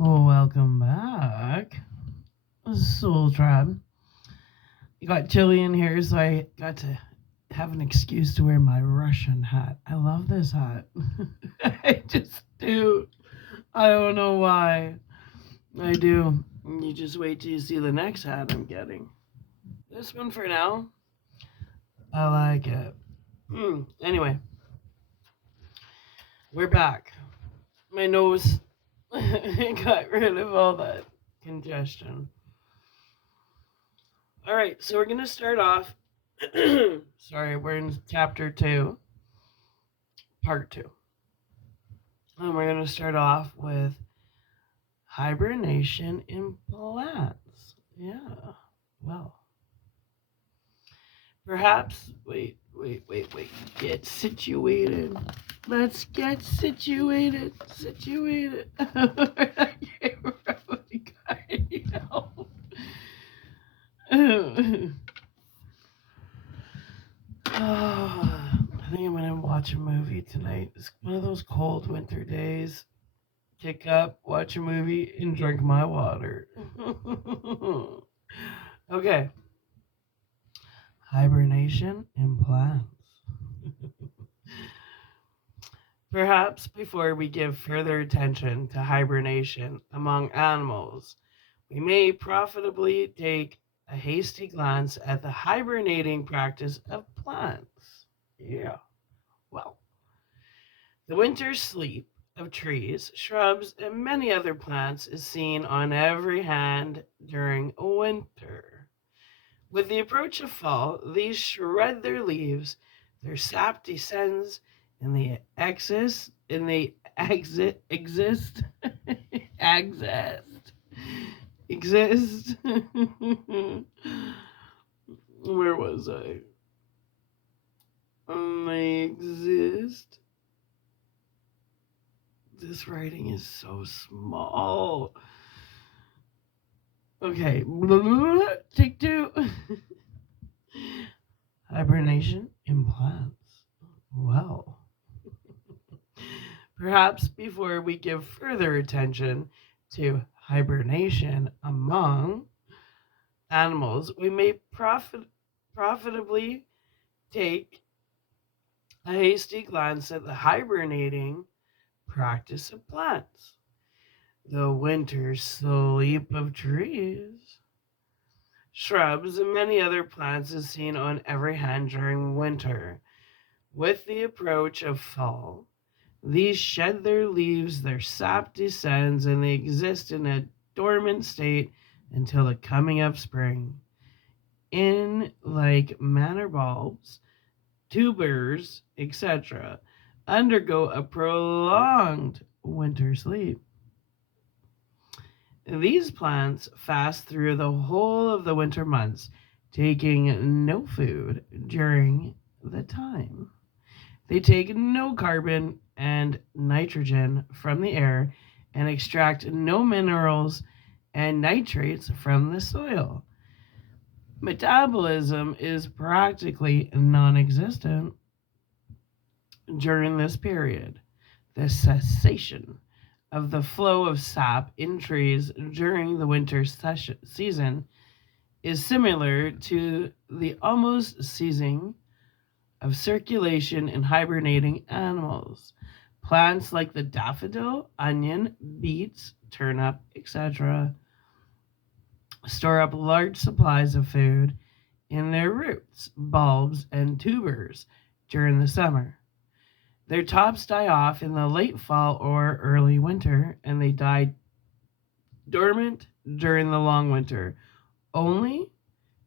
Oh, welcome back, Soul Tribe. You got chilly in here, so I got to have an excuse to wear my Russian hat. I love this hat. I just do. I don't know why. I do. You just wait till you see the next hat I'm getting. This one for now, I like it. Anyway, we're back. My nose got rid of all that congestion. All right, so we're going to start off. Sorry, we're in chapter 2, part 2. And we're going to start off with hibernation in plants. Yeah, well, perhaps, wait. Get situated. Let's get situated. Okay, really I think I'm gonna watch a movie tonight. It's one of those cold winter days. Kick up, watch a movie, and drink my water. Okay. Hibernation in plants. Perhaps before we give further attention to hibernation among animals, we may profitably take a hasty glance at the hibernating practice of plants. Yeah, well, the winter sleep of trees, shrubs, and many other plants is seen on every hand during winter. With the approach of fall, these shred their leaves, their sap descends, and they exist exist. Where was I? They exist. This writing is so small. Okay, take 2. Hibernation in plants. Well, perhaps before we give further attention to hibernation among animals, we may profitably take a hasty glance at the hibernating practice of plants. The winter sleep of trees, shrubs, and many other plants is seen on every hand during winter. With the approach of fall, these shed their leaves, their sap descends, and they exist in a dormant state until the coming of spring. In like manner bulbs, tubers, etc., undergo a prolonged winter sleep. These plants fast through the whole of the winter months, taking no food during the time. They take no carbon and nitrogen from the air and extract no minerals and nitrates from the soil. Metabolism is practically non existent during this period. The cessation of the flow of sap in trees during the winter season is similar to the almost ceasing of circulation in hibernating animals. Plants like the daffodil, onion, beets, turnip, etc., store up large supplies of food in their roots, bulbs, and tubers during the summer. Their tops die off in the late fall or early winter, and they die dormant during the long winter, only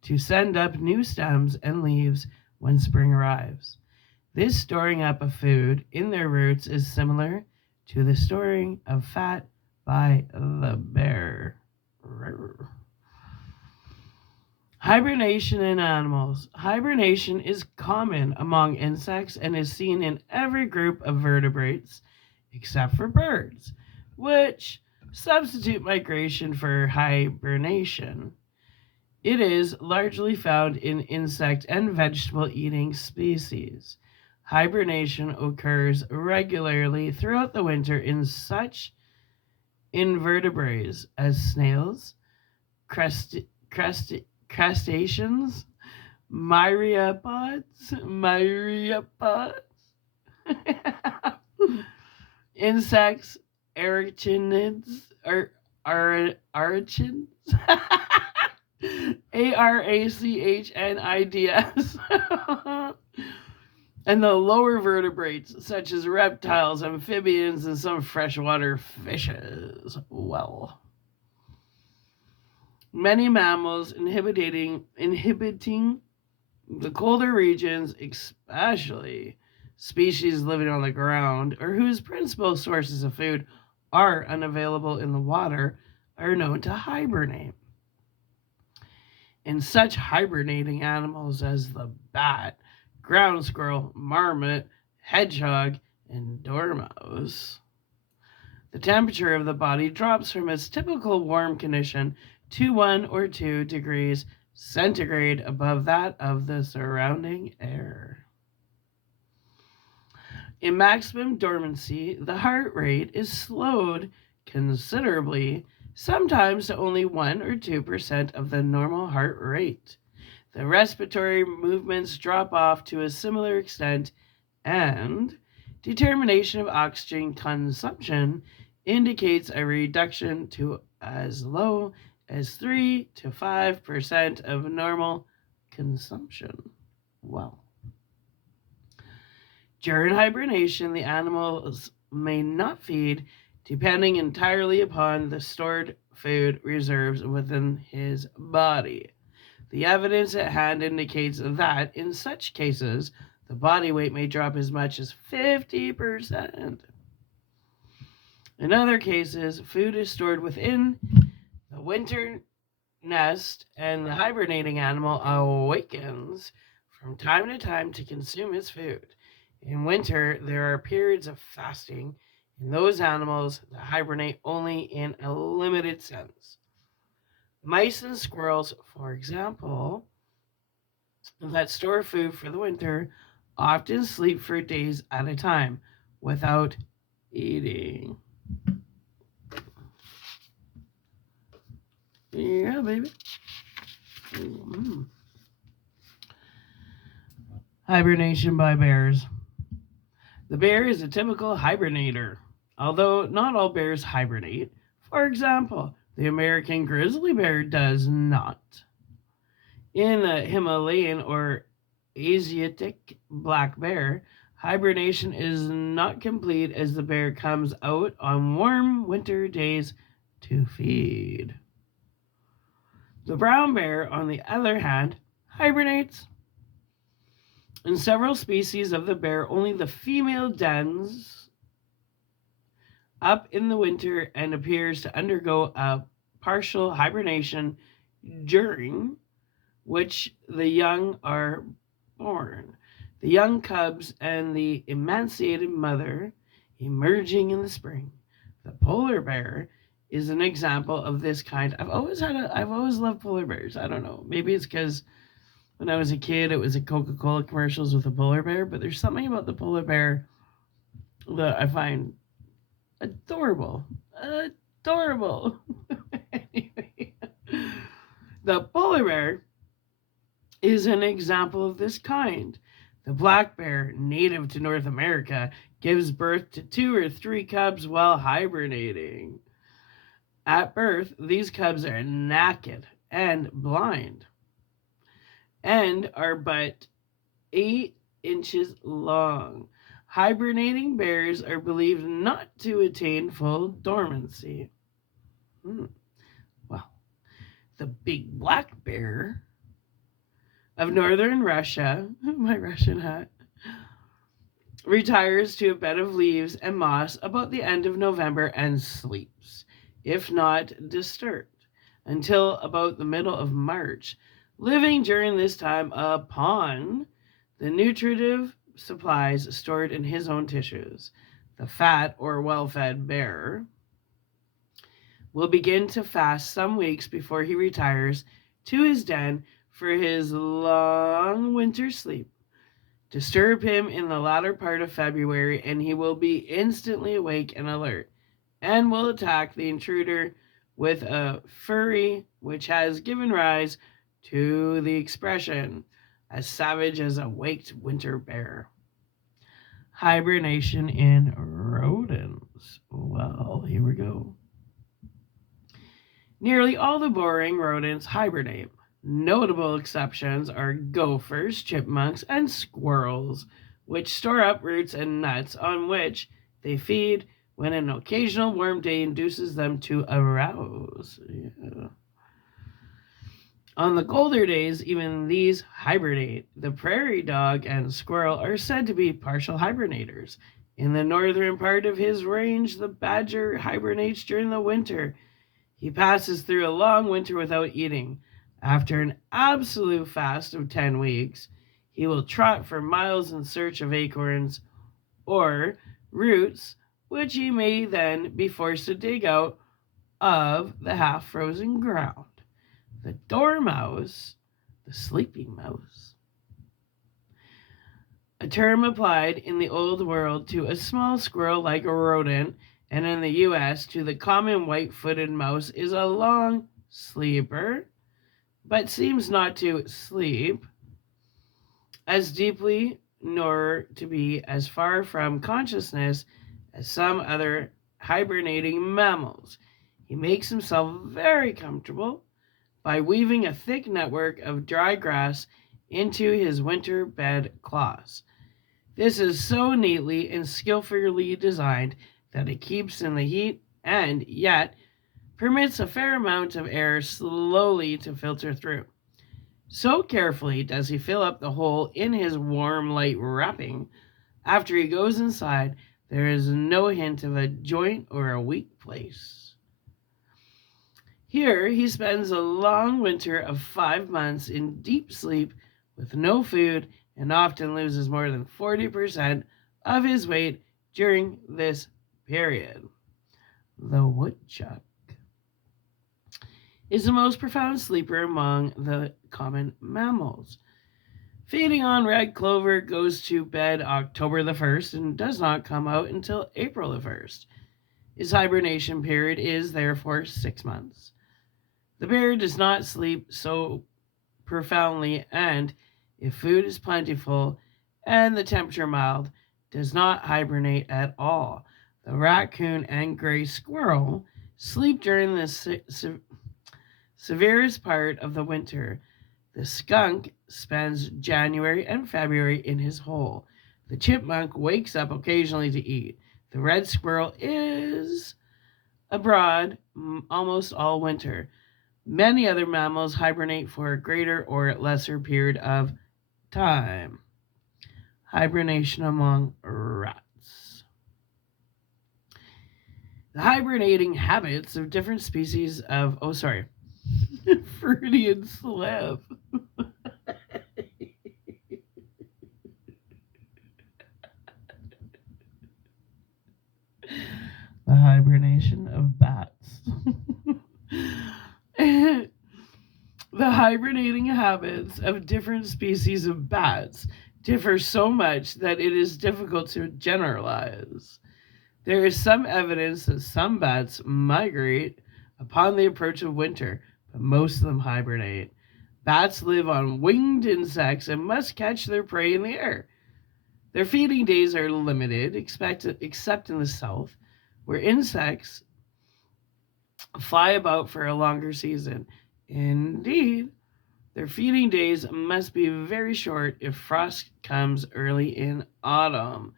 to send up new stems and leaves when spring arrives. This storing up of food in their roots is similar to the storing of fat by the bear. Hibernation in animals. Hibernation is common among insects and is seen in every group of vertebrates except for birds, which substitute migration for hibernation. It is largely found in insect and vegetable eating species. Hibernation occurs regularly throughout the winter in such invertebrates as snails, crust- crustaceans, myriapods, insects, arachnids, arachnids, arachnids, and the lower vertebrates, such as reptiles, amphibians, and some freshwater fishes. Well, many mammals inhibiting the colder regions, especially species living on the ground or whose principal sources of food are unavailable in the water, are known to hibernate. And such hibernating animals as the bat, ground squirrel, marmot, hedgehog, and dormouse, the temperature of the body drops from its typical warm condition to 1 or 2 degrees centigrade above that of the surrounding air. In maximum dormancy, the heart rate is slowed considerably, sometimes to only 1 or 2% of the normal heart rate. The respiratory movements drop off to a similar extent, and determination of oxygen consumption indicates a reduction to as low as 3 to 5% of normal consumption. Wow. During hibernation, the animals may not feed, depending entirely upon the stored food reserves within his body. The evidence at hand indicates that, in such cases, the body weight may drop as much as 50%. In other cases, food is stored within the winter nest, and the hibernating animal awakens from time to time to consume its food. In winter, there are periods of fasting in those animals that hibernate only in a limited sense. Mice and squirrels, for example, that store food for the winter often sleep for days at a time without eating. Yeah, baby. Mm. Hibernation by bears. The bear is a typical hibernator, although not all bears hibernate. For example, the American grizzly bear does not. In the Himalayan or Asiatic black bear, hibernation is not complete as the bear comes out on warm winter days to feed. The brown bear, on the other hand, hibernates. In several species of the bear, only the female dens up in the winter and appears to undergo a partial hibernation, during which the young are born. The young cubs and the emancipated mother emerging in the spring. The polar bear is an example of this kind. I've always loved polar bears. I don't know. Maybe it's because when I was a kid, it was a Coca-Cola commercials with a polar bear, but there's something about the polar bear that I find adorable. Adorable. Anyway, the polar bear is an example of this kind. The black bear, native to North America, gives birth to 2 or 3 cubs while hibernating. At birth, these cubs are naked and blind, and are but 8 inches long. Hibernating bears are believed not to attain full dormancy. Well, the big black bear of northern Russia, my Russian hat, retires to a bed of leaves and moss about the end of November and sleeps, if not disturbed, until about the middle of March, living during this time upon the nutritive supplies stored in his own tissues. The fat or well-fed bear will begin to fast some weeks before he retires to his den for his long winter sleep. Disturb him in the latter part of February, and he will be instantly awake and alert. and will attack the intruder with a fury which has given rise to the expression as savage as a waked winter bear. Hibernation in rodents. Well, here we go. Nearly all the boring rodents hibernate. Notable exceptions are gophers, chipmunks, and squirrels, which store up roots and nuts on which they feed when an occasional warm day induces them to arouse. Yeah. On the colder days, even these hibernate. The prairie dog and squirrel are said to be partial hibernators. In the northern part of his range, the badger hibernates during the winter. He passes through a long winter without eating. After an absolute fast of 10 weeks, he will trot for miles in search of acorns or roots, which he may then be forced to dig out of the half frozen ground. The dormouse, the sleeping mouse, a term applied in the Old World to a small squirrel-like rodent, and in the U.S. to the common white-footed mouse, is a long sleeper, but seems not to sleep as deeply nor to be as far from consciousness as some other hibernating mammals. He makes himself very comfortable by weaving a thick network of dry grass into his winter bed cloths. This is so neatly and skillfully designed that it keeps in the heat and yet permits a fair amount of air slowly to filter through. So carefully does he fill up the hole in his warm, light wrapping. After he goes inside, there is no hint of a joint or a weak place. Here he spends a long winter of 5 months in deep sleep with no food and often loses more than 40% of his weight during this period. The woodchuck is the most profound sleeper among the common mammals. Feeding on red clover, goes to bed October the 1st and does not come out until April the 1st. His hibernation period is therefore 6 months. The bear does not sleep so profoundly, and if food is plentiful and the temperature mild, does not hibernate at all. The raccoon and gray squirrel sleep during the severest part of the winter. The skunk spends January and February in his hole. The chipmunk wakes up occasionally to eat. The red squirrel is abroad almost all winter. Many other mammals hibernate for a greater or lesser period of time. Hibernation among rats. The hibernating habits of different species of, Freudian slip. The hibernation of bats. The hibernating habits of different species of bats differ so much that it is difficult to generalize. There is some evidence that some bats migrate upon the approach of winter, but most of them hibernate. Bats live on winged insects and must catch their prey in the air. Their feeding days are limited, except in the south, where insects fly about for a longer season. Indeed, their feeding days must be very short if frost comes early in autumn.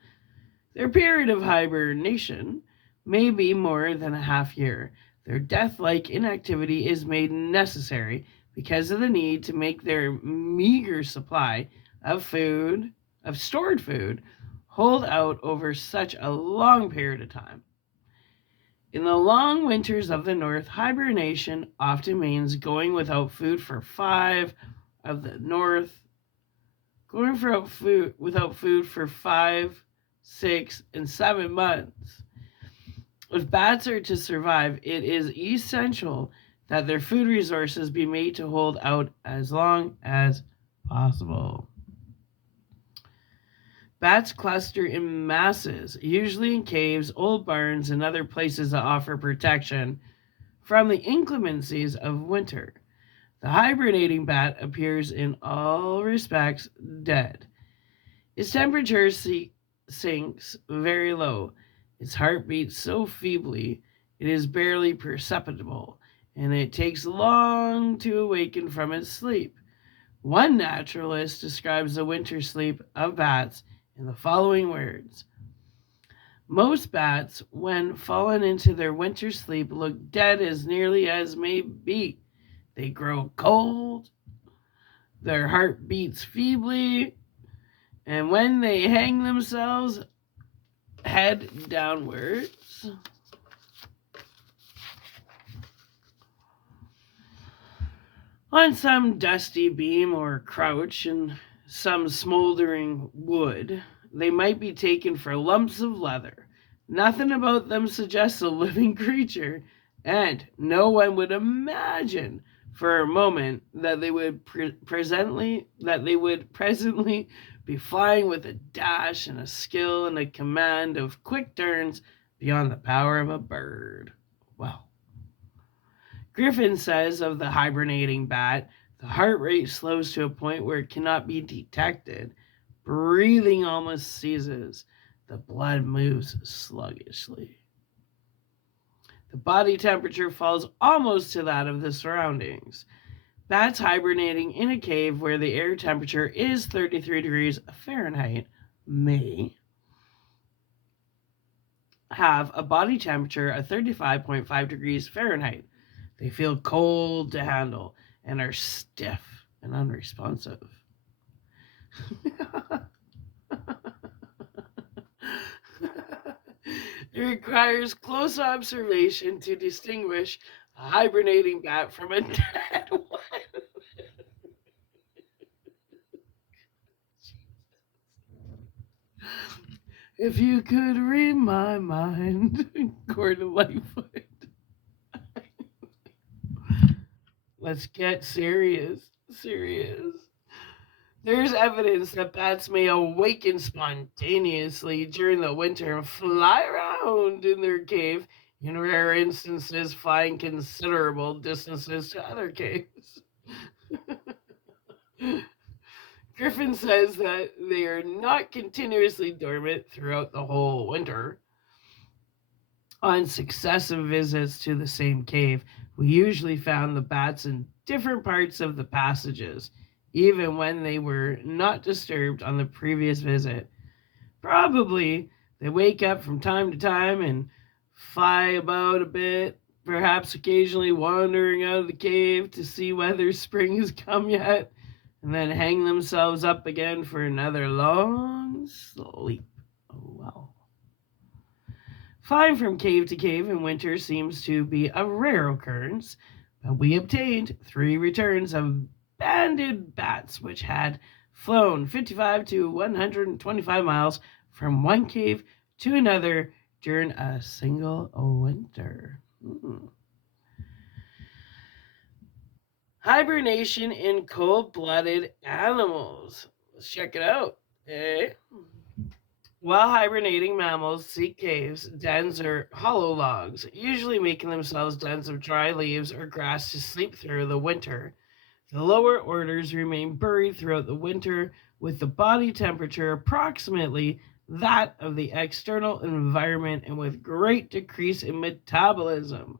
Their period of hibernation may be more than a half year. Their death-like inactivity is made necessary because of the need to make their meager supply of stored food, hold out over such a long period of time. In the long winters of the north, hibernation often means going without food for 5 of the north, without food for 5, 6, and 7 months. If bats are to survive, it is essential that their food resources be made to hold out as long as possible. Bats cluster in masses, usually in caves, old barns, and other places that offer protection from the inclemencies of winter. The hibernating bat appears in all respects dead. Its temperature sinks very low. Its heart beats so feebly it is barely perceptible, and it takes long to awaken from its sleep. One naturalist describes the winter sleep of bats in the following words: most bats, when fallen into their winter sleep, look dead as nearly as may be. They grow cold, their heart beats feebly, and when they hang themselves head downwards, on some dusty beam or crouch in some smoldering wood, they might be taken for lumps of leather. Nothing about them suggests a living creature, and no one would imagine for a moment that they would presently be flying with a dash and a skill and a command of quick turns beyond the power of a bird. Well, Griffin says of the hibernating bat, the heart rate slows to a point where it cannot be detected. Breathing almost ceases. The blood moves sluggishly. The body temperature falls almost to that of the surroundings. Bats hibernating in a cave where the air temperature is 33 degrees Fahrenheit may have a body temperature of 35.5 degrees Fahrenheit. They feel cold to handle and are stiff and unresponsive. It requires close observation to distinguish a hibernating bat from a dead one. If you could read my mind, Gordon Lightfoot. Let's get serious. There's evidence that bats may awaken spontaneously during the winter and fly around in their cave, in rare instances flying considerable distances to other caves. Griffin says that they are not continuously dormant throughout the whole winter. On successive visits to the same cave, we usually found the bats in different parts of the passages, even when they were not disturbed on the previous visit. Probably they wake up from time to time and fly about a bit, perhaps occasionally wandering out of the cave to see whether spring has come yet, and then hang themselves up again for another long sleep. Oh, wow. Flying from cave to cave in winter seems to be a rare occurrence, but we obtained 3 returns of banded bats which had flown 55 to 125 miles from one cave to another during a single winter. Hibernation in cold-blooded animals. Let's check it out. While hibernating, mammals seek caves, dens, or hollow logs, usually making themselves dens of dry leaves or grass to sleep through the winter. The lower orders remain buried throughout the winter with the body temperature approximately that of the external environment and with great decrease in metabolism.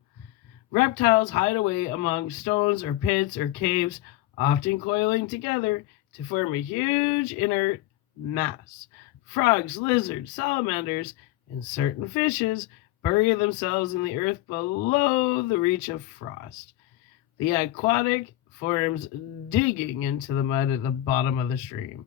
Reptiles hide away among stones or pits or caves, often coiling together to form a huge inert mass. Frogs, lizards, salamanders, and certain fishes bury themselves in the earth below the reach of frost. The aquatic forms digging into the mud at the bottom of the stream.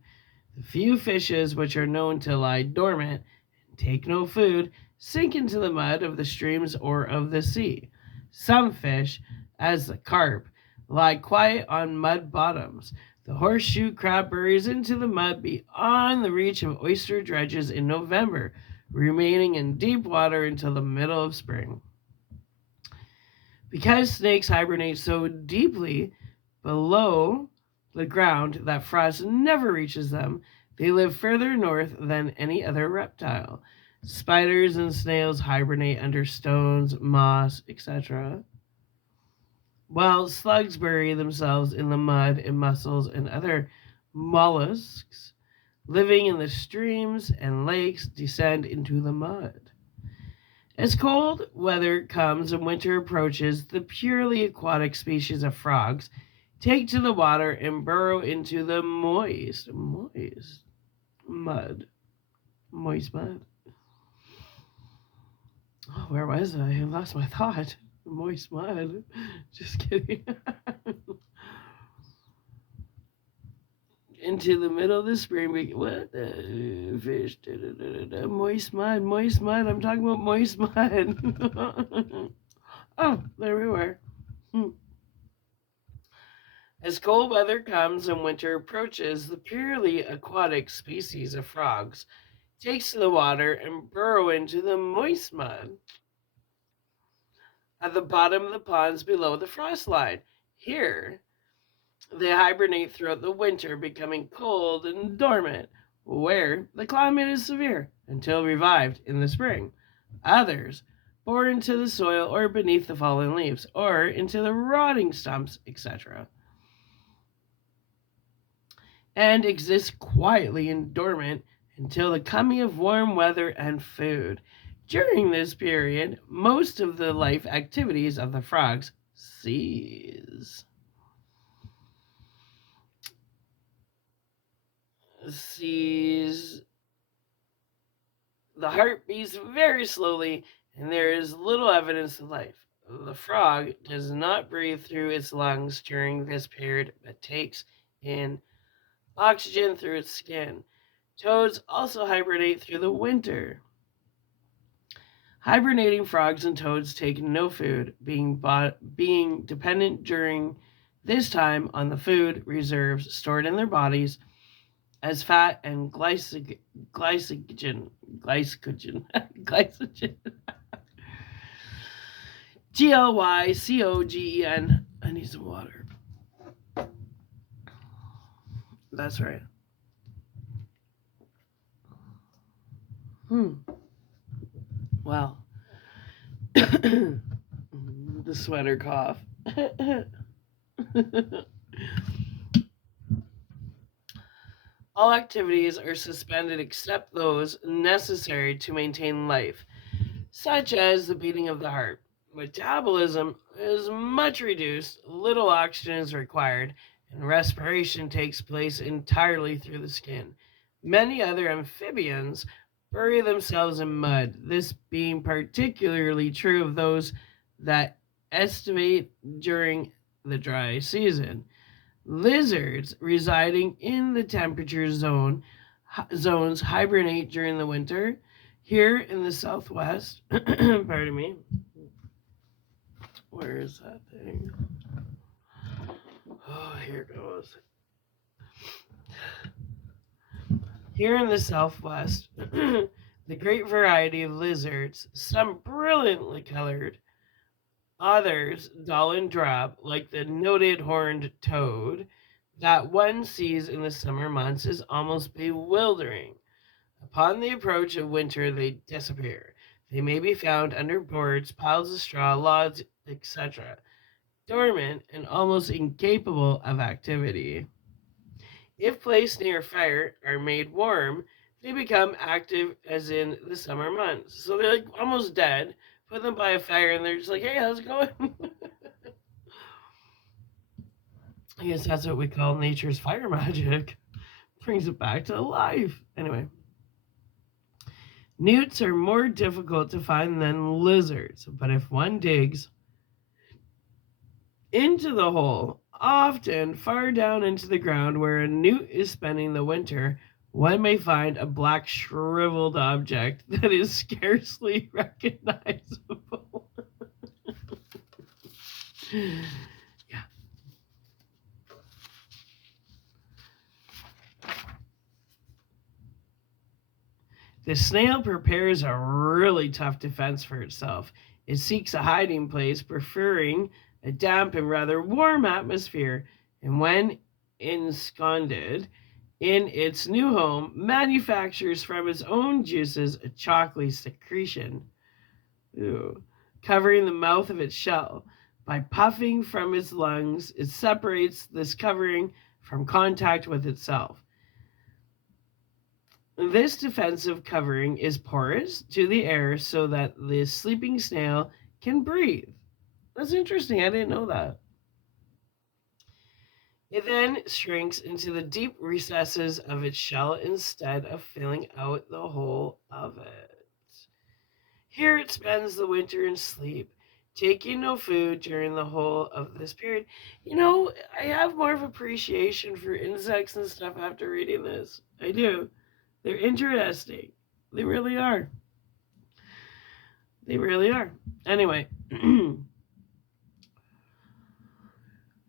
The few fishes which are known to lie dormant and take no food sink into the mud of the streams or of the sea. Some fish, as the carp, lie quiet on mud bottoms. The horseshoe crab buries into the mud beyond the reach of oyster dredges in November, remaining in deep water until the middle of spring. Because snakes hibernate so deeply below the ground that frost never reaches them, They live further north than any other reptile. Spiders and snails hibernate under stones, moss, etc., while slugs bury themselves in the mud, and mussels and other mollusks living in the streams and lakes descend into the mud. As cold weather comes and winter approaches, the purely aquatic species of frogs take to the water and burrow into the moist mud. Moist mud. Oh, where was I? I lost my thought. Moist mud. Just kidding. Into the middle of the spring. What the fish? Moist mud. Moist mud. I'm talking about moist mud. Oh, there we were. As cold weather comes and winter approaches, the purely aquatic species of frogs takes to the water and burrow into the moist mud at the bottom of the ponds below the frost line. Here, they hibernate throughout the winter, becoming cold and dormant, where the climate is severe, until revived in the spring. Others bore into the soil or beneath the fallen leaves, or into the rotting stumps, etc., and exist quietly and dormant until the coming of warm weather and food. During this period, most of the life activities of the frogs cease. The heart beats very slowly, and there is little evidence of life. The frog does not breathe through its lungs during this period, but takes in oxygen through its skin. Toads also hibernate through the winter. Hibernating frogs and toads take no food, being dependent during this time on the food reserves stored in their bodies as fat and glycogen. Glycogen. Glycogen. I need some water. That's right. Well, the sweater cough. All activities are suspended except those necessary to maintain life, such as the beating of the heart. Metabolism is much reduced, little oxygen is required, and respiration takes place entirely through the skin. Many other amphibians bury themselves in mud, this being particularly true of those that estivate during the dry season. Lizards residing in the temperature zones hibernate during the winter. Here in the southwest, pardon me, where is that thing? Oh, here it goes. Here in the southwest, the great variety of lizards, some brilliantly colored, others dull and drab, like the noted horned toad, that one sees in the summer months, is almost bewildering. Upon the approach of winter, they disappear. They may be found under boards, piles of straw, logs, etc., dormant and almost incapable of activity. If placed near a fire or made warm, they become active as in the summer months. So they're like almost dead. Put them by a fire and they're just like, hey, how's it going? I guess that's what we call nature's fire magic. Brings it back to life. Anyway. Newts are more difficult to find than lizards, but if one digs into the hole, often far down into the ground where a newt is spending the winter, one may find a black shriveled object that is scarcely recognizable. Yeah. The snail prepares a really tough defense for itself. It seeks a hiding place, preferring a damp and rather warm atmosphere, and when ensconced in its new home, manufactures from its own juices a chalky secretion, ooh, covering the mouth of its shell. By puffing from its lungs, it separates this covering from contact with itself. This defensive covering is porous to the air so that the sleeping snail can breathe. That's interesting. I didn't know that. It then shrinks into the deep recesses of its shell instead of filling out the whole of it. Here it spends the winter in sleep, taking no food during the whole of this period. I have more of appreciation for insects and stuff after reading this. I do. They're interesting. They really are. They really are. Anyway,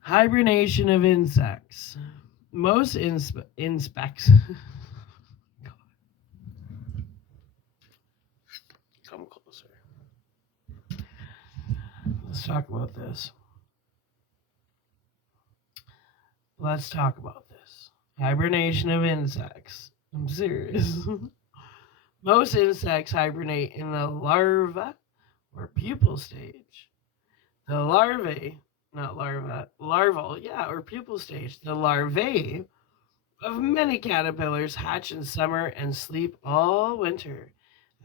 hibernation of insects. Most insects. Come closer. Let's talk about this. Let's talk about this. Hibernation of insects. I'm serious. Most insects hibernate in the larva or pupal stage. The larvae, not larva, larval, or pupal stage. The larvae of many caterpillars hatch in summer and sleep all winter.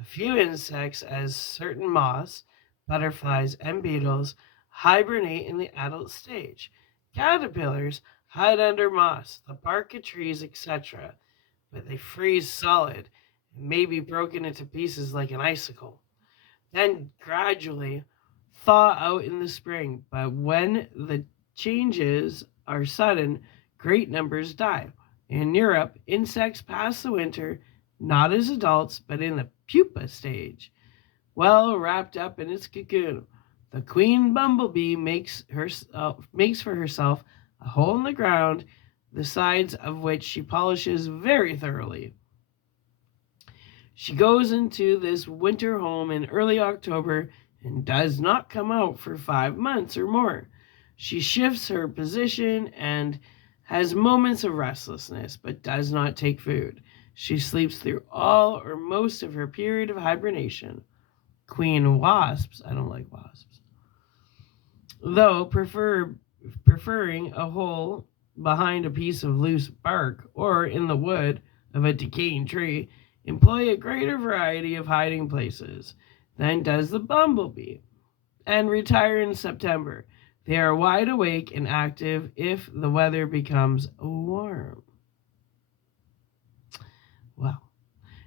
A few insects, as certain moths, butterflies, and beetles, hibernate in the adult stage. Caterpillars hide under moss, the bark of trees, etc., but they freeze solid and may be broken into pieces like an icicle. Then gradually thaw out in the spring, but when the changes are sudden, great numbers die. In Europe, insects pass the winter not as adults, but in the pupa stage, well wrapped up in its cocoon. The queen bumblebee makes for herself a hole in the ground, the sides of which she polishes very thoroughly. She goes into this winter home in early October and does not come out for 5 months or more. She shifts her position and has moments of restlessness, but does not take food. She sleeps through all or most of her period of hibernation. Queen wasps, I don't like wasps, though preferring a hole behind a piece of loose bark or in the wood of a decaying tree, employ a greater variety of hiding places than does the bumblebee, and retire in September. They are wide awake and active if the weather becomes warm. Well,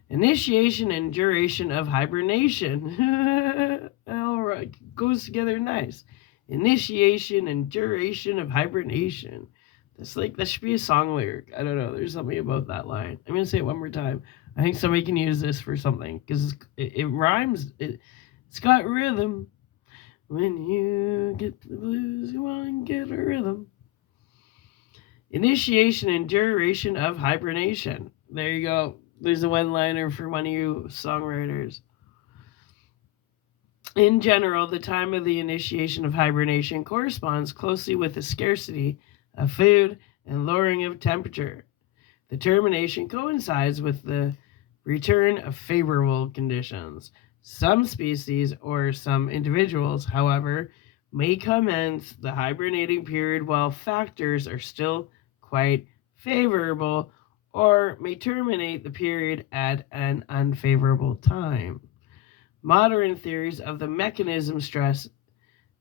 initiation and duration of hibernation. All right, goes together nice. Initiation and duration of hibernation. That should be a song lyric. I don't know. There's something about that line. I'm gonna say it one more time. I think somebody can use this for something because it rhymes. It's got rhythm. When you get the blues, you want to get a rhythm. Initiation and duration of hibernation. There you go. There's a one-liner for one of you songwriters. In general, the time of the initiation of hibernation corresponds closely with the scarcity of food and lowering of temperature. The termination coincides with the return of favorable conditions. Some species or some individuals, however, may commence the hibernating period while factors are still quite favorable, or may terminate the period at an unfavorable time. Modern theories of the mechanism stress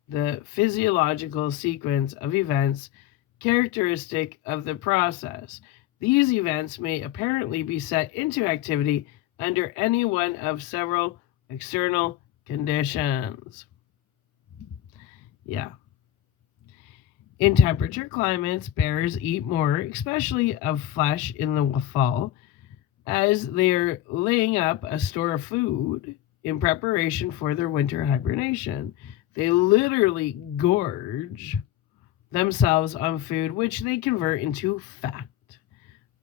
the physiological sequence of events characteristic of the process. These events may apparently be set into activity under any one of several external conditions. Yeah. In temperature climates, bears eat more, especially of flesh in the fall, as they're laying up a store of food in preparation for their winter hibernation. They literally gorge themselves on food, which they convert into fat.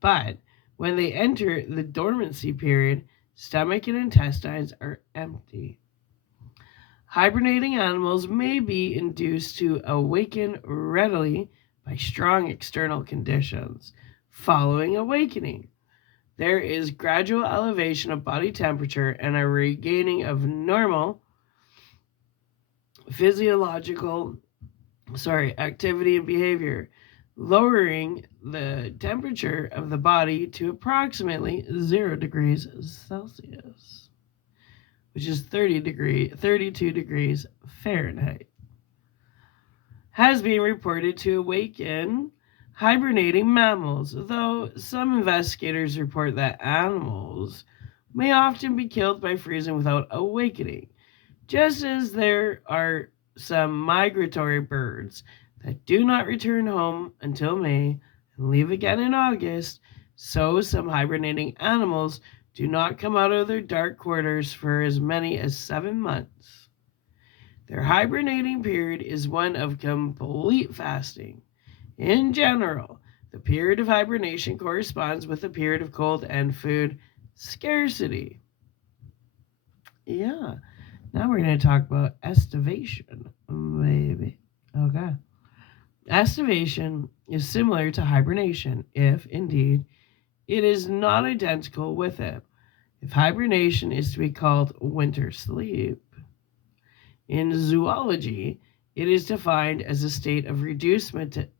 But when they enter the dormancy period, stomach and intestines are empty. Hibernating animals may be induced to awaken readily by strong external conditions. following awakening. There is gradual elevation of body temperature and a regaining of normal physiological activity and behavior, lowering the temperature of the body to approximately 0 degrees Celsius, which is 32 degrees Fahrenheit, has been reported to awaken hibernating mammals, though some investigators report that animals may often be killed by freezing without awakening, just as there are some migratory birds that do not return home until May and leave again in August, so some hibernating animals do not come out of their dark quarters for as many as 7 months. Their hibernating period is one of complete fasting. In general, the period of hibernation corresponds with the period of cold and food scarcity. Yeah. Now we're going to talk about estivation, maybe. Okay. Estivation is similar to hibernation, if, indeed, it is not identical with it. If hibernation is to be called winter sleep, in zoology, it is defined as a state of reduced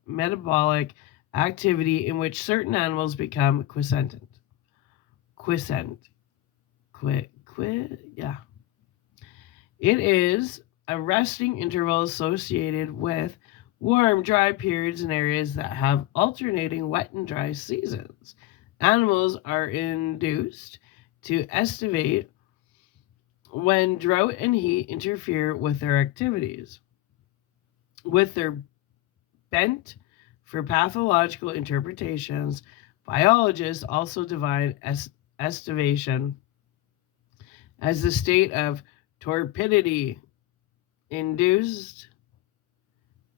metabolic activity in which certain animals become quiescent. Yeah. It is a resting interval associated with warm, dry periods in areas that have alternating wet and dry seasons. Animals are induced to estivate when drought and heat interfere with their activities. With their bent for pathological interpretations, biologists also define estivation as the state of torpidity induced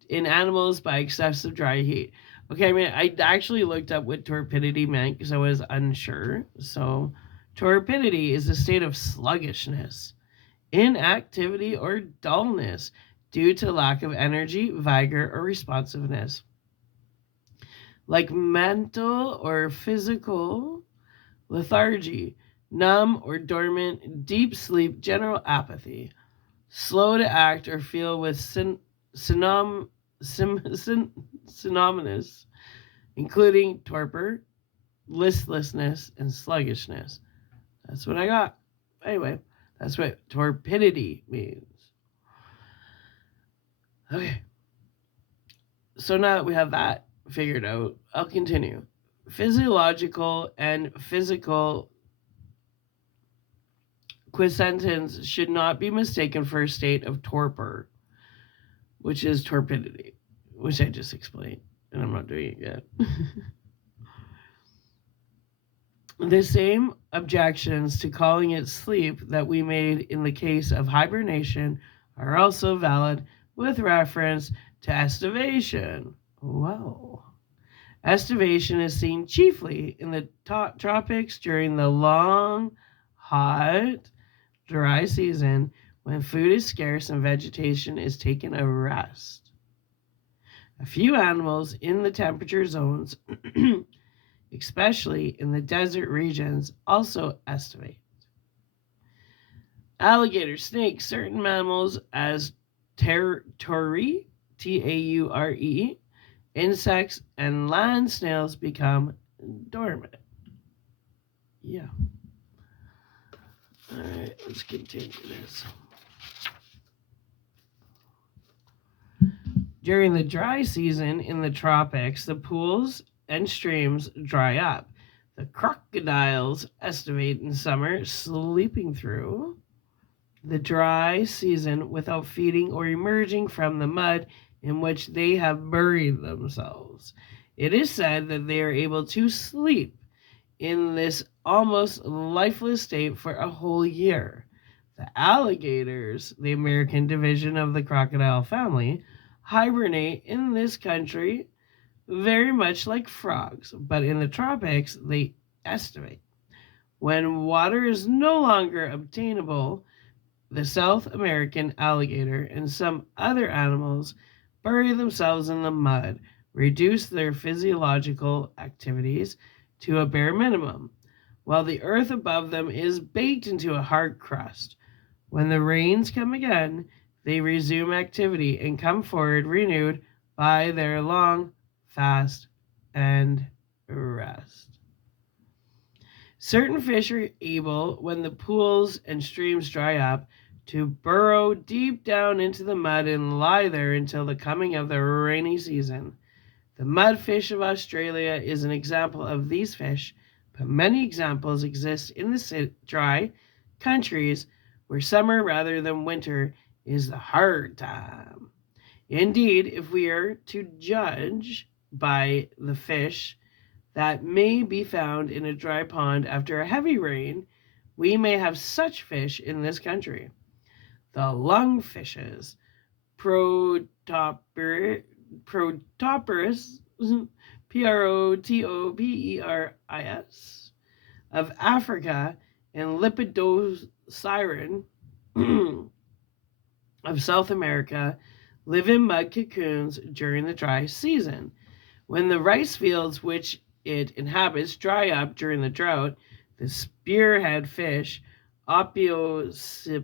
in animals by excessive dry heat. Okay, I actually looked up what torpidity meant because I was unsure. So, torpidity is a state of sluggishness, inactivity, or dullness due to lack of energy, vigor, or responsiveness. Like mental or physical lethargy, numb or dormant, deep sleep, general apathy, slow to act or feel with synonymous, including torpor, listlessness, and sluggishness. That's what I got. Anyway, that's what torpidity means. Okay. So now that we have that figured out, I'll continue. Physiological and physical quiescence should not be mistaken for a state of torpor, which is torpidity, which I just explained, and I'm not doing it yet. The same objections to calling it sleep that we made in the case of hibernation are also valid with reference to estivation. Wow. Estivation is seen chiefly in the tropics during the long, hot, dry season when food is scarce and vegetation is taking a rest. A few animals in the temperature zones, especially in the desert regions, also estivate. Alligators, snakes, certain mammals as tauri, Taure, insects, and land snails become dormant. Yeah. All right, let's continue this. During the dry season in the tropics, the pools and streams dry up. The crocodiles estivate in summer, sleeping through the dry season without feeding or emerging from the mud in which they have buried themselves. It is said that they are able to sleep in this almost lifeless state for a whole year. The alligators, the American division of the crocodile family, hibernate in this country very much like frogs, but in the tropics they estivate. When water is no longer obtainable, the South American alligator and some other animals bury themselves in the mud, reduce their physiological activities to a bare minimum, while the earth above them is baked into a hard crust. When the rains come again, they resume activity and come forward renewed by their long fast and rest. Certain fish are able, when the pools and streams dry up, to burrow deep down into the mud and lie there until the coming of the rainy season. The mudfish of Australia is an example of these fish, but many examples exist in the dry countries where summer rather than winter is the hard time. Indeed, if we are to judge by the fish that may be found in a dry pond after a heavy rain, we may have such fish in this country. The lungfishes, Protoporus, Protoperis, of Africa, and Lepidosiren of South America, live in mud cocoons during the dry season. When the rice fields which it inhabits dry up during the drought, the spearhead fish, Opiocephalus,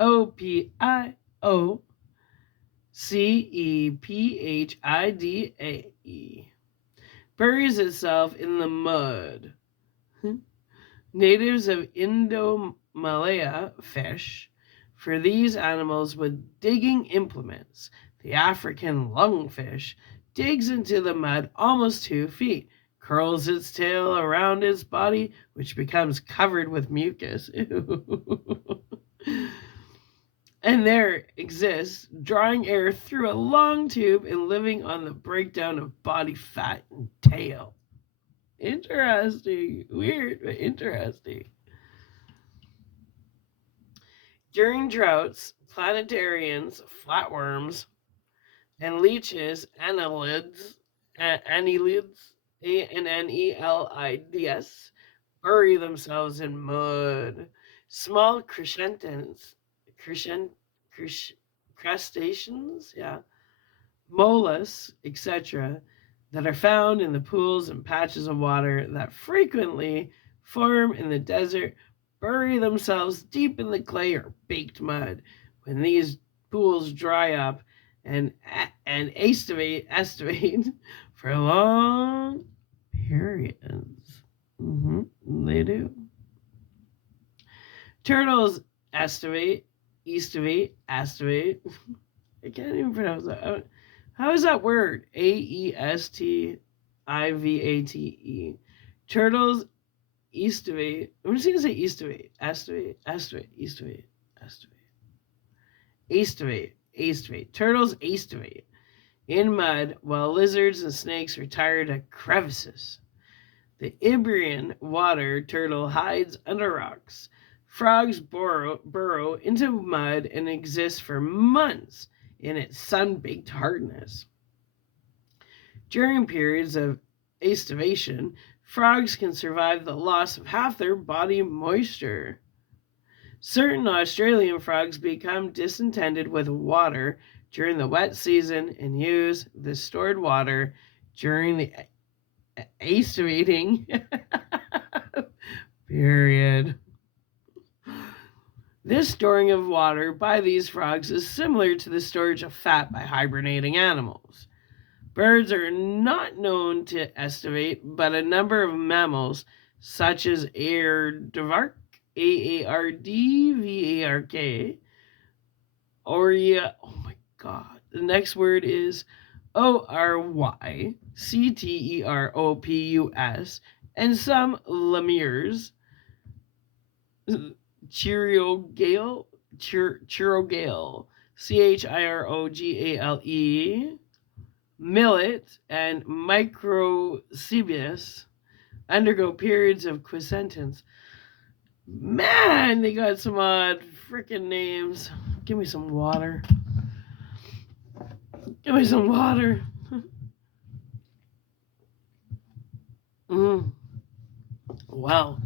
Opiocephidae, buries itself in the mud. Natives of Indomalaya fish for these animals with digging implements. The African lungfish digs into the mud almost 2 feet, curls its tail around its body, which becomes covered with mucus. And there exists, drawing air through a long tube and living on the breakdown of body fat and tail. Interesting. Weird, but interesting. During droughts, planetarians, flatworms, and leeches, annelids, ANNELIDS, bury themselves in mud. Small crustaceans, mollusks, etc., that are found in the pools and patches of water that frequently form in the desert bury themselves deep in the clay or baked mud. When these pools dry up and estivate for long periods. They do. Turtles estivate. I can't even pronounce that. How is that word? Aestivate. Turtles estivate. I'm just going to say estivate. Turtles estivate in mud while lizards and snakes retire to crevices. The Iberian water turtle hides under rocks. Frogs burrow into mud and exist for months in its sun-baked hardness. During periods of estivation, frogs can survive the loss of half their body moisture. Certain Australian frogs become discontented with water during the wet season and use the stored water during the estivating period. This storing of water by these frogs is similar to the storage of fat by hibernating animals. Birds are not known to estivate, but a number of mammals, such as aardvark, Aardvark, oh my god, the next word is Orycteropus, and some lemurs, Chirogale, Chirogale, millet, and Microcebius undergo periods of quiescence. Man, they got some odd freaking names. Give me some water. Wow.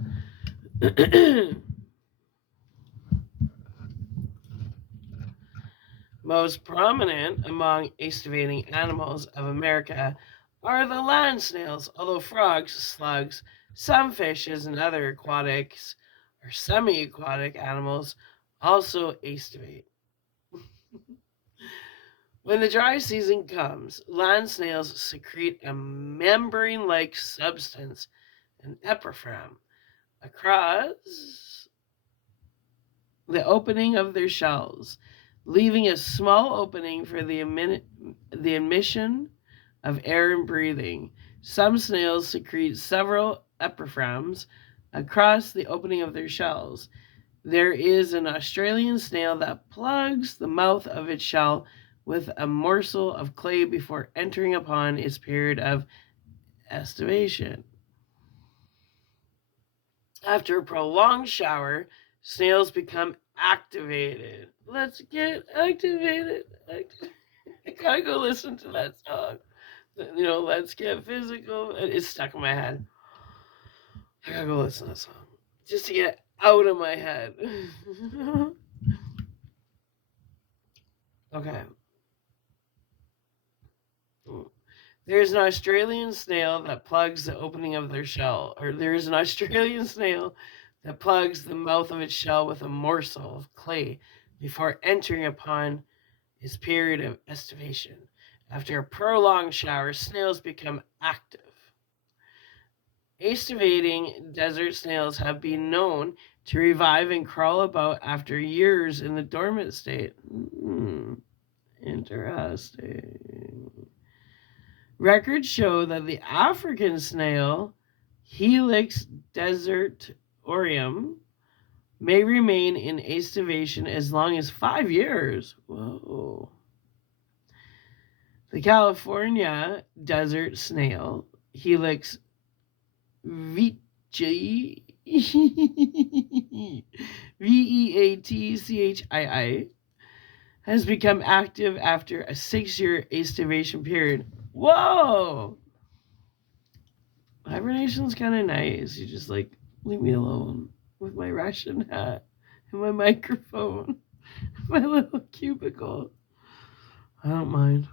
Most prominent among aestivating animals of America are the land snails, although frogs, slugs, some fishes, and other aquatics or semi-aquatic animals also aestivate. When the dry season comes, land snails secrete a membrane-like substance, an epiphragm, across the opening of their shells, leaving a small opening for the emission of air and breathing. Some snails secrete several epiphragms across the opening of their shells. There is an Australian snail that plugs the mouth of its shell with a morsel of clay before entering upon its period of estivation. After a prolonged shower, snails become activated. Let's get activated. I gotta go listen to that song. Let's get physical. It's stuck in my head. I gotta go listen to that song just to get it out of my head. Okay. There's an Australian snail that plugs the opening of their shell, or there's an Australian snail that plugs the mouth of its shell with a morsel of clay before entering upon its period of estivation. After a prolonged shower, snails become active. Estivating desert snails have been known to revive and crawl about after years in the dormant state. Interesting. Records show that the African snail, Helix desertorium, may remain in estivation as long as 5 years. Whoa. The California desert snail, Helix veatchii, Veatchii, has become active after a 6-year estivation period. Whoa! Hibernation's kind of nice. You just leave me alone with my Russian hat and my microphone, my little cubicle. I don't mind.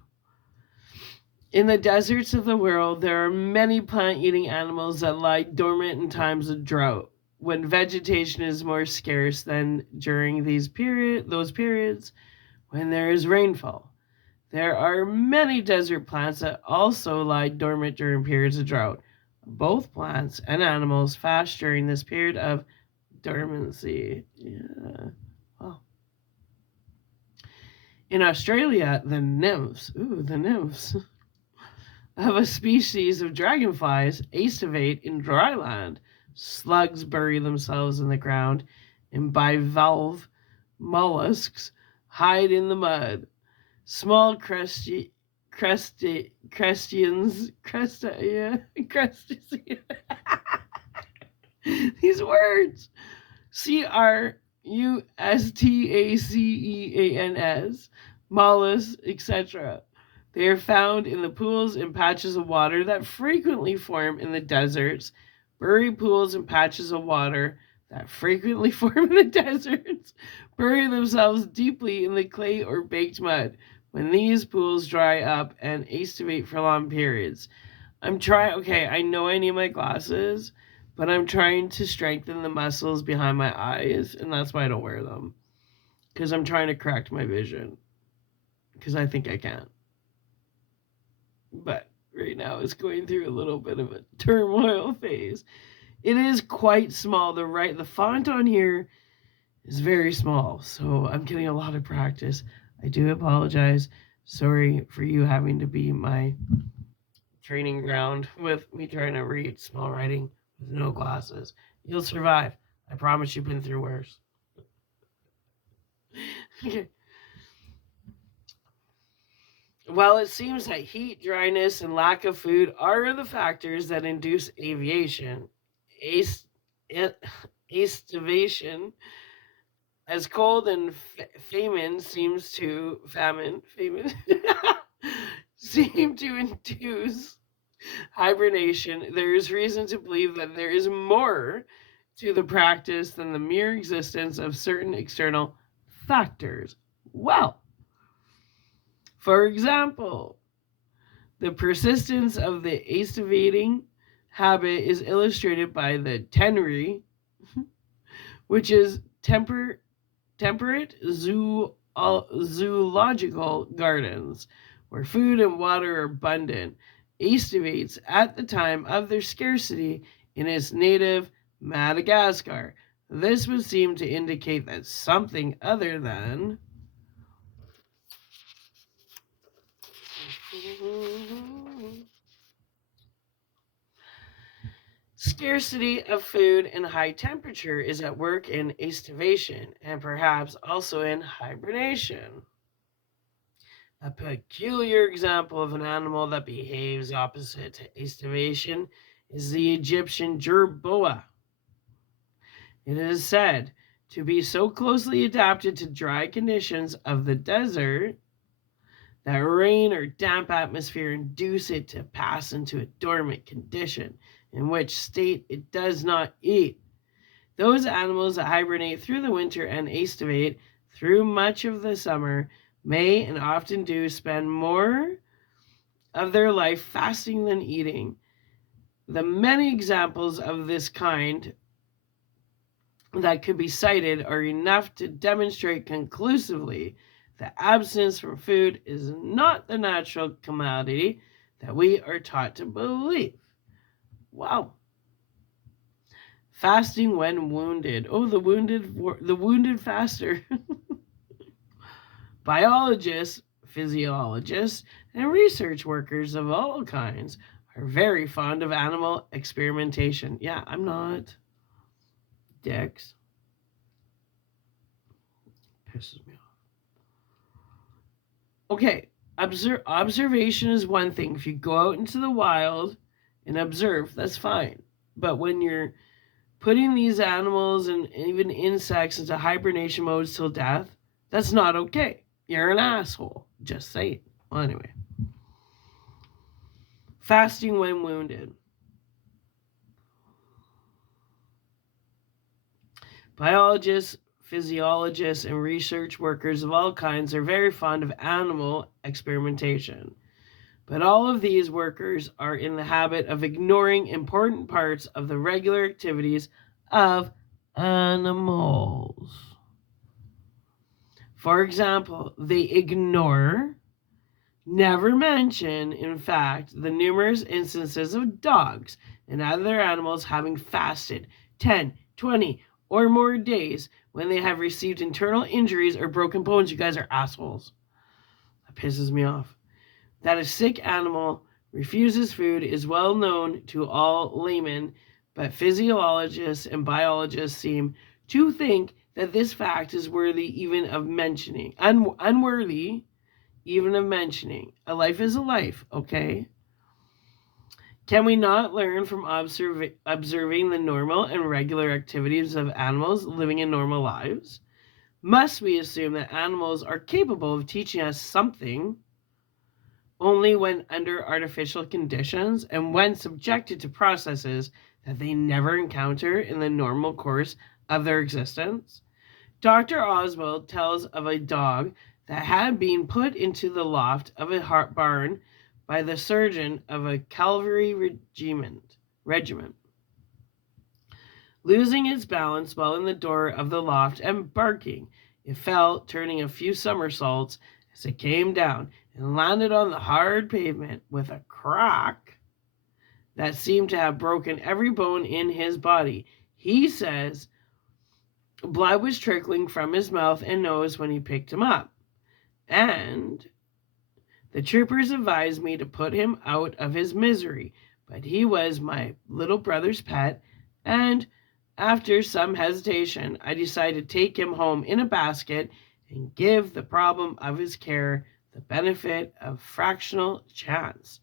In the deserts of the world, there are many plant-eating animals that lie dormant in times of drought, when vegetation is more scarce than during those periods when there is rainfall. There are many desert plants that also lie dormant during periods of drought. Both plants and animals fast during this period of dormancy. Yeah. Wow. In Australia, the nymphs of a species of dragonflies estivate in dry land. Slugs bury themselves in the ground, and bivalve mollusks hide in the mud. Small crustaceans, these words, Crustaceans, mollusks, etc. They are found in the pools and patches of water that frequently form in the deserts. Bury pools and patches of water that frequently form in the deserts bury themselves deeply in the clay or baked mud. When these pools dry up and estivate for long periods. I know I need my glasses, but I'm trying to strengthen the muscles behind my eyes, and that's why I don't wear them. Because I'm trying to correct my vision. Because I think I can. But right now it's going through a little bit of a turmoil phase. It is quite small. The font on here is very small, so I'm getting a lot of practice. I do apologize. Sorry for you having to be my training ground with me trying to read small writing with no glasses. You'll survive. I promise you've been through worse. Okay. While it seems that heat, dryness, and lack of food are the factors that induce aviation, estivation, as cold and famine seem to induce hibernation, there is reason to believe that there is more to the practice than the mere existence of certain external factors. Well, For example, the persistence of the aestivating habit is illustrated by the Tenri, which is temperate zoological gardens where food and water are abundant, estivates at the time of their scarcity in its native Madagascar. This would seem to indicate that something other than scarcity of food and high temperature is at work in estivation and perhaps also in hibernation. A peculiar example of an animal that behaves opposite to estivation is the Egyptian jerboa. It is said to be so closely adapted to dry conditions of the desert that rain or damp atmosphere induce it to pass into a dormant condition, in which state it does not eat. Those animals that hibernate through the winter and estivate through much of the summer may and often do spend more of their life fasting than eating. The many examples of this kind that could be cited are enough to demonstrate conclusively that abstinence from food is not the natural commodity that we are taught to believe. Wow. Fasting when wounded. Oh, the wounded faster. Biologists, physiologists, and research workers of all kinds are very fond of animal experimentation. Yeah, I'm not. Dicks. Pisses me off. Okay, observation is one thing. If you go out into the wild and observe, that's fine. But when you're putting these animals and even insects into hibernation modes till death, that's not okay. You're an asshole. Just say it. Well, anyway. Fasting when wounded. Biologists, physiologists, and research workers of all kinds are very fond of animal experimentation. But all of these workers are in the habit of ignoring important parts of the regular activities of animals. For example, they ignore, never mention, in fact, the numerous instances of dogs and other animals having fasted 10, 20, or more days when they have received internal injuries or broken bones. You guys are assholes. That pisses me off. That a sick animal refuses food is well known to all laymen, but physiologists and biologists seem to think that this fact is worthy even of mentioning. Unworthy even of mentioning. A life is a life, okay? Can we not learn from observing the normal and regular activities of animals living in normal lives? Must we assume that animals are capable of teaching us something only when under artificial conditions and when subjected to processes that they never encounter in the normal course of their existence? Dr. Oswald tells of a dog that had been put into the loft of a barn by the surgeon of a cavalry regiment. Losing its balance while in the door of the loft and barking, it fell, turning a few somersaults as it came down and landed on the hard pavement with a crack that seemed to have broken every bone in his body. He says blood was trickling from his mouth and nose when he picked him up, and the troopers advised me to put him out of his misery, but he was my little brother's pet, and after some hesitation, I decided to take him home in a basket and give the problem of his care the benefit of fractional chance.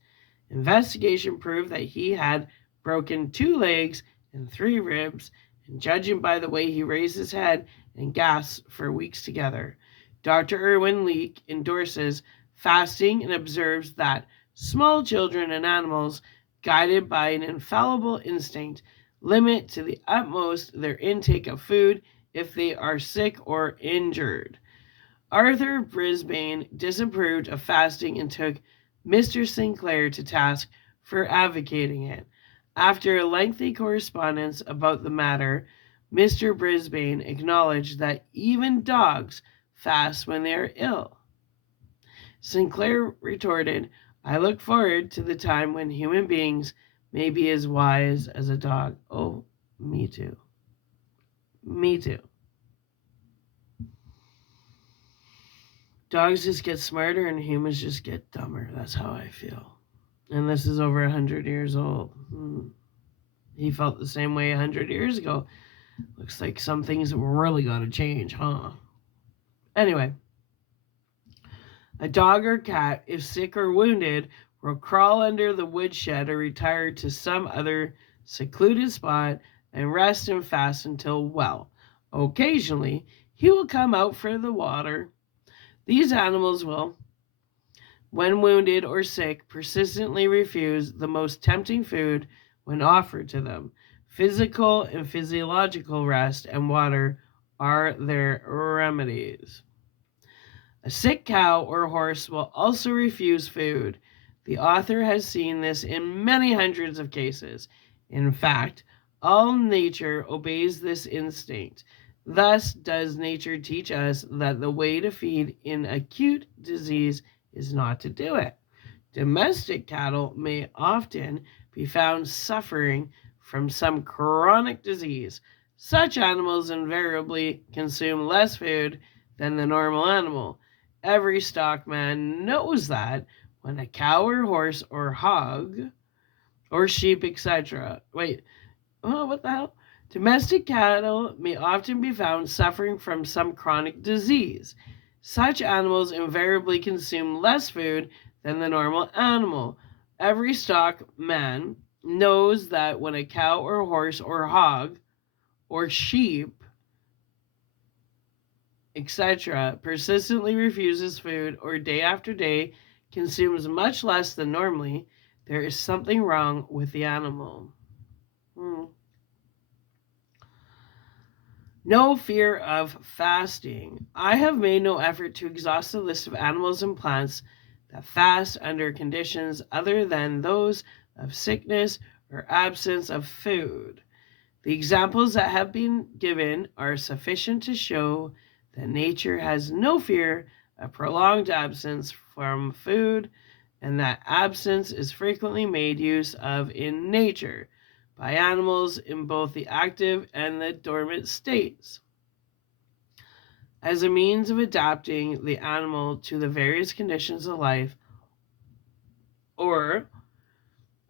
Investigation proved that he had broken 2 legs and 3 ribs, and judging by the way he raised his head and gasped for weeks together. Dr. Irwin Leake endorses fasting and observes that small children and animals, guided by an infallible instinct, limit to the utmost their intake of food if they are sick or injured. Arthur Brisbane disapproved of fasting and took Mr. Sinclair to task for advocating it. After a lengthy correspondence about the matter, Mr. Brisbane acknowledged that even dogs fast when they are ill. Sinclair retorted, "I look forward to the time when human beings may be as wise as a dog." Oh, me too. Me too. Dogs just get smarter and humans just get dumber. That's how I feel. And this is over 100 years old. He felt the same way 100 years ago. Looks like some things really got to change, huh? Anyway, a dog or cat, if sick or wounded, will crawl under the woodshed or retire to some other secluded spot and rest and fast until well. Occasionally, he will come out for the water. These animals will, when wounded or sick, persistently refuse the most tempting food when offered to them. Physical and physiological rest and water are their remedies. A sick cow or horse will also refuse food. The author has seen this in many hundreds of cases. In fact, all nature obeys this instinct. Thus does nature teach us that the way to feed in acute disease is not to do it. Domestic cattle may often be found suffering from some chronic disease. Such animals invariably consume less food than the normal animal. Every stockman knows that when a cow or horse or hog or sheep, etc. What the hell? Domestic cattle may often be found suffering from some chronic disease. Such animals invariably consume less food than the normal animal. Every stockman knows that when a cow or horse or hog or sheep, etc., persistently refuses food or day after day consumes much less than normally, there is something wrong with the animal. No fear of fasting. I have made no effort to exhaust the list of animals and plants that fast under conditions other than those of sickness or absence of food. The examples that have been given are sufficient to show that nature has no fear of prolonged absence from food, and that absence is frequently made use of in nature by animals in both the active and the dormant states, as a means of adapting the animal to the various conditions of life, or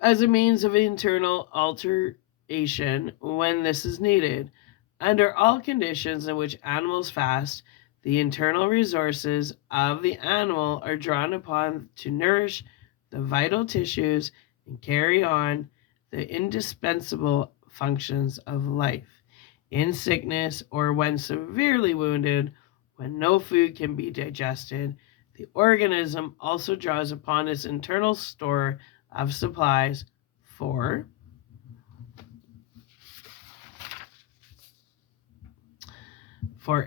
as a means of internal alteration when this is needed. Under all conditions in which animals fast, the internal resources of the animal are drawn upon to nourish the vital tissues and carry on the indispensable functions of life. In sickness or when severely wounded, when no food can be digested, the organism also draws upon its internal store of supplies for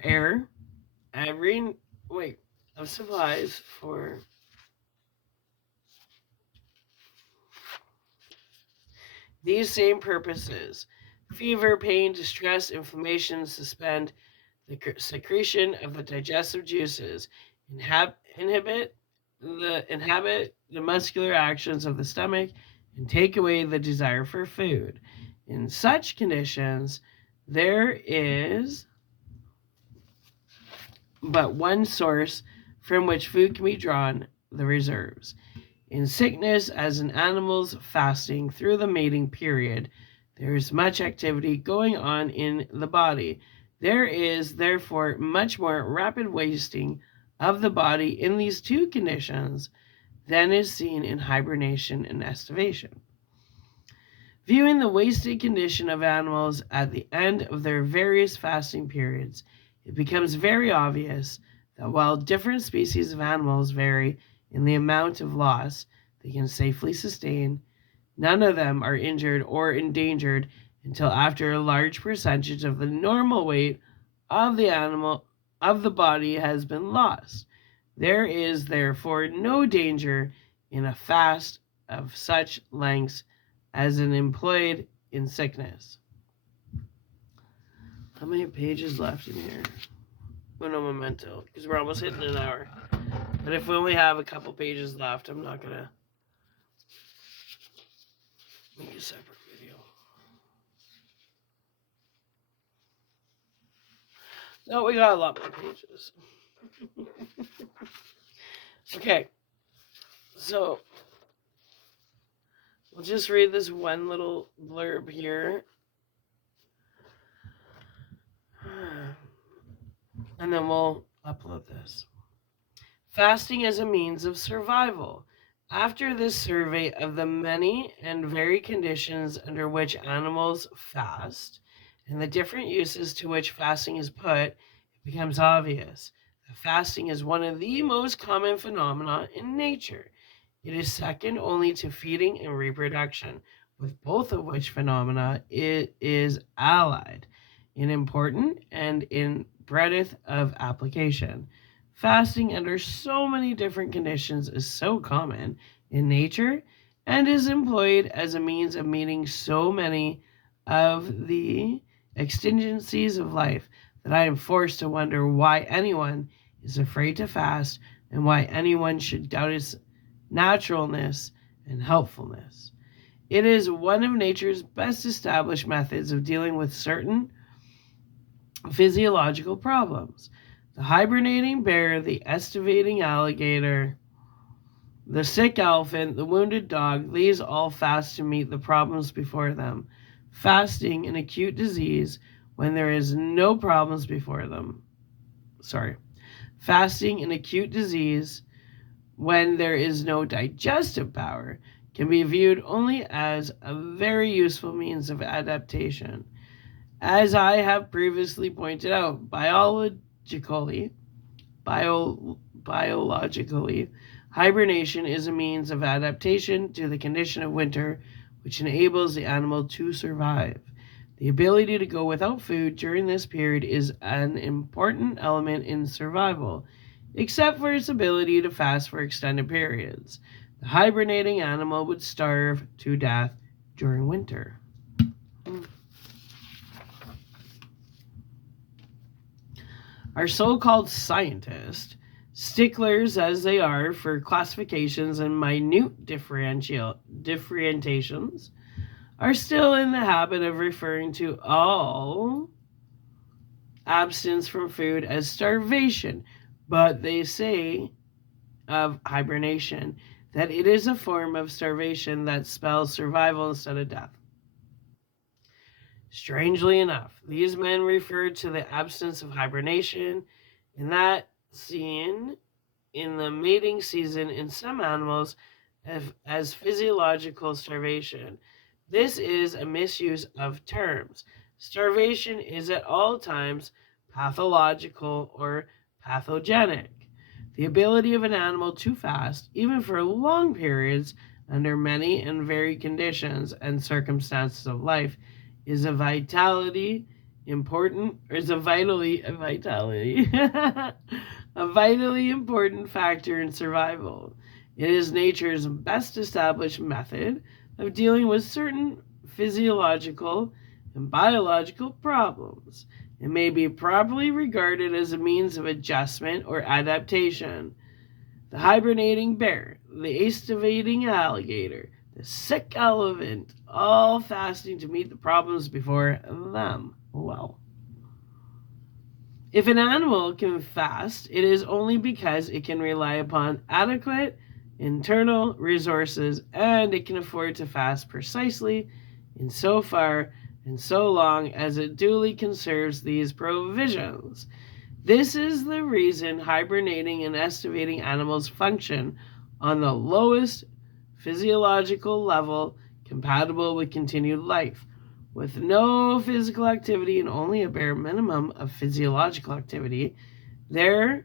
air, of supplies for these same purposes. Fever, pain, distress, inflammation suspend the secretion of the digestive juices, inhibit the muscular actions of the stomach, and take away the desire for food. In such conditions, there is but one source from which food can be drawn, the reserves. In sickness, as in animals fasting through the mating period, there is much activity going on in the body. There is, therefore, much more rapid wasting of the body in these two conditions than is seen in hibernation and estivation. Viewing the wasted condition of animals at the end of their various fasting periods, it becomes very obvious that while different species of animals vary in the amount of loss they can safely sustain, none of them are injured or endangered until after a large percentage of the normal weight of the animal of the body has been lost. There is therefore no danger in a fast of such lengths as an employed in sickness. How many pages left in here? Uno momento, because we're almost hitting an hour. But if we only have a couple pages left, I'm not gonna make a separate video. No, we got a lot more pages. Okay, so we'll just read this one little blurb here. And then we'll upload this. Fasting as a means of survival. After this survey of the many and varied conditions under which animals fast and the different uses to which fasting is put, it becomes obvious that fasting is one of the most common phenomena in nature. It is second only to feeding and reproduction, with both of which phenomena it is allied in importance and in breadth of application. Fasting under so many different conditions is so common in nature and is employed as a means of meeting so many of the exigencies of life that I am forced to wonder why anyone is afraid to fast and why anyone should doubt its naturalness and helpfulness. It is one of nature's best established methods of dealing with certain physiological problems. The hibernating bear, the estivating alligator, the sick elephant, the wounded dog, these all fast to meet the problems before them. Fasting in acute disease when there is no problems before them. Fasting in acute disease when there is no digestive power can be viewed only as a very useful means of adaptation. As I have previously pointed out, biologically, hibernation is a means of adaptation to the condition of winter, which enables the animal to survive. The ability to go without food during this period is an important element in survival, except for its ability to fast for extended periods. The hibernating animal would starve to death during winter. Our so-called scientists, sticklers as they are for classifications and minute differentiations, are still in the habit of referring to all abstinence from food as starvation, but they say of hibernation that it is a form of starvation that spells survival instead of death. Strangely enough, these men refer to the absence of hibernation in that scene in the mating season in some animals as physiological starvation. This is a misuse of terms. Starvation is at all times pathological or pathogenic. The ability of an animal to fast, even for long periods, under many and varied conditions and circumstances of life, is a vitally important factor in survival. It is nature's best established method of dealing with certain physiological and biological problems. It may be properly regarded as a means of adjustment or adaptation. The hibernating bear, the estivating alligator, the sick elephant, all fasting to meet the problems before them. Well, if an animal can fast, it is only because it can rely upon adequate internal resources and it can afford to fast precisely in so far and so long as it duly conserves these provisions. This is the reason hibernating and estivating animals function on the lowest physiological level compatible with continued life, with no physical activity and only a bare minimum of physiological activity. Their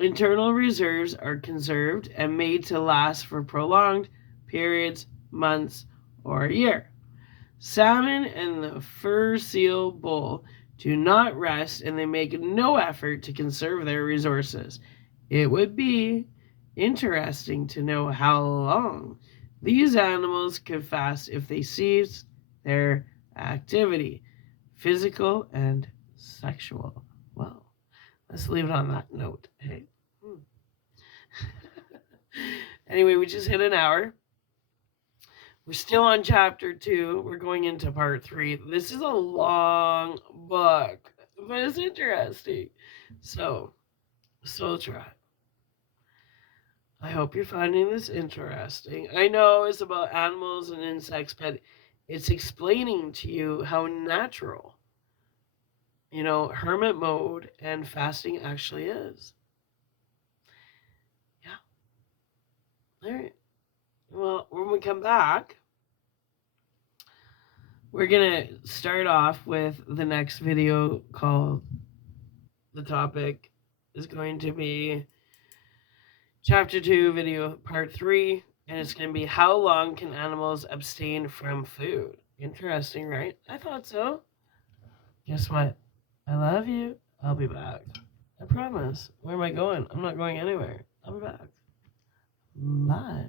internal reserves are conserved and made to last for prolonged periods, months, or a year. Salmon and the fur seal bull do not rest and they make no effort to conserve their resources. It would be interesting to know how long these animals could fast if they cease their activity, physical and sexual. Well, let's leave it on that note. Hey. Anyway, we just hit an hour. We're still on chapter 2. We're going into part 3. This is a long book, but it's interesting. So try. I hope you're finding this interesting. I know it's about animals and insects, but it's explaining to you how natural, hermit mode and fasting actually is. Yeah. All right. Well, when we come back, we're going to start off with the next video called, the topic is going to be Chapter 2, video part 3, and it's going to be how long can animals abstain from food? Interesting, right? I thought so. Guess what? I love you. I'll be back. I promise. Where am I going? I'm not going anywhere. I'll be back. Bye.